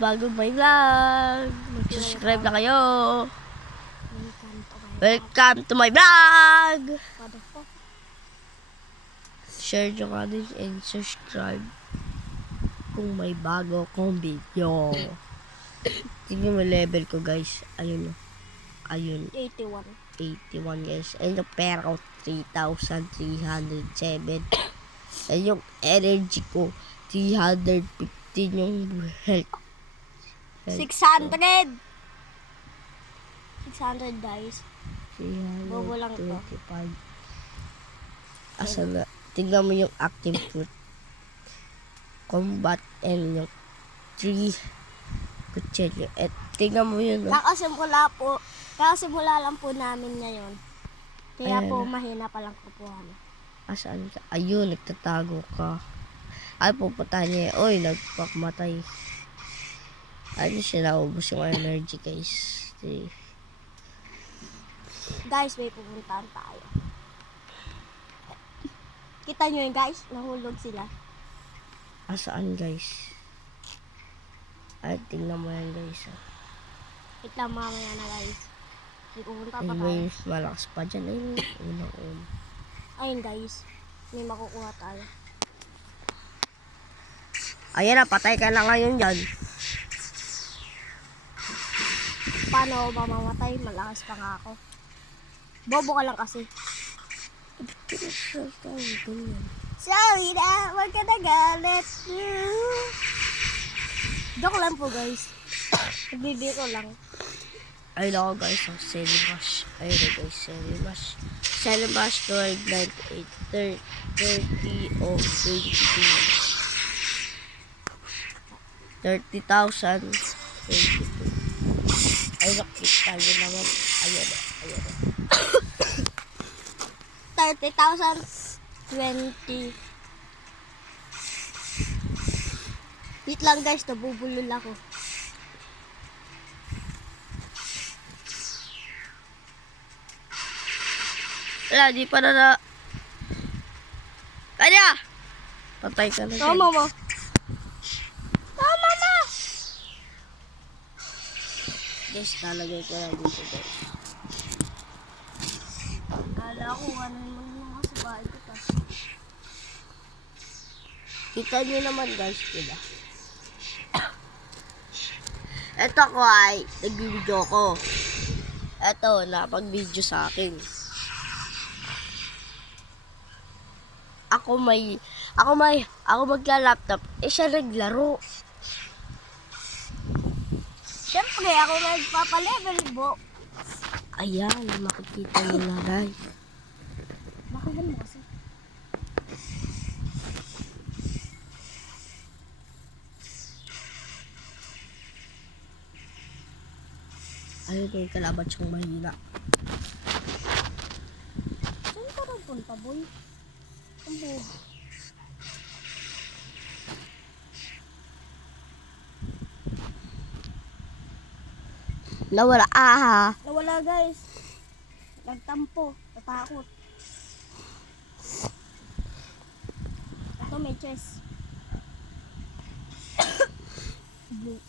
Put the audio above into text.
bago may vlog. Mag-subscribe na kayo. Welcome to my vlog. Share nyo ka din and subscribe kung may bago akong video. Tingnan mo level ko guys. Ayun o. Ayun. 81 guys. Ayun yung pera ko. 3,307. Ayun yung energy ko. 315 yung health. 600 guys. Bobo lang to. 325. Asa na? Tingnan mo yung active fruit. Combat and yung 3 kutsilyo. At tingnan mo yun. Kakasimula lang po namin ngayon. Kaya po mahina pa lang kukuha mo. Asaan ka? Ayun, nagtatago ka. Ay, pupunta niya. Oy, nagpakamatay. Ay, siya naubos yung energy, guys. Guys, may pupuntahan tayo. Kita nyo yun, guys? Nahulog sila. Asaan, guys? Ay, tingnan mo yan, guys. Kita mamaya na, guys. May pupunta pa Ay, tayo. may malakas pa dyan. Ayun, unang-un. Ayun, guys. May makukuha tayo. Ayan na, patay ka na ngayon dyan. Paano ako ba mamatay? Malakas pa nga ako. Bobo ka lang kasi. Sorry na, wag ka na galit. Joke lang po guys. Nagbibiro lang. Ayun ako guys, ang Celibash. Ayun na guys, Celibash. Celibash 12, 98, 30 o 22. 30,000. 22. Ay, nakita nyo naman. Ayun na, ayun na. 30,020. Wait lang guys, nabubulol ako. Wala, di pa na. Kanya! Patay ka na dyan. Tama mo. Tama na! Guys, nalagay ko lang dito guys. Kala ko ano naman mga sa bahay ko ta. Kita nyo naman guys, diba? Ito ko ay nag-video ko. Ito, napag-video sa akin. Ako magla-laptop. Siya naglaro. Siyempre, ako nagpapalevel bo. Ayan, makikita nyo na guys. Bakit mo kasi? Ayun yung kalaban siyang mahina. Saan ka nagpunta, boy? Ang buhay. Nawala. Nawala guys. Nagtampo. Natakot. Ito may chest. Blue.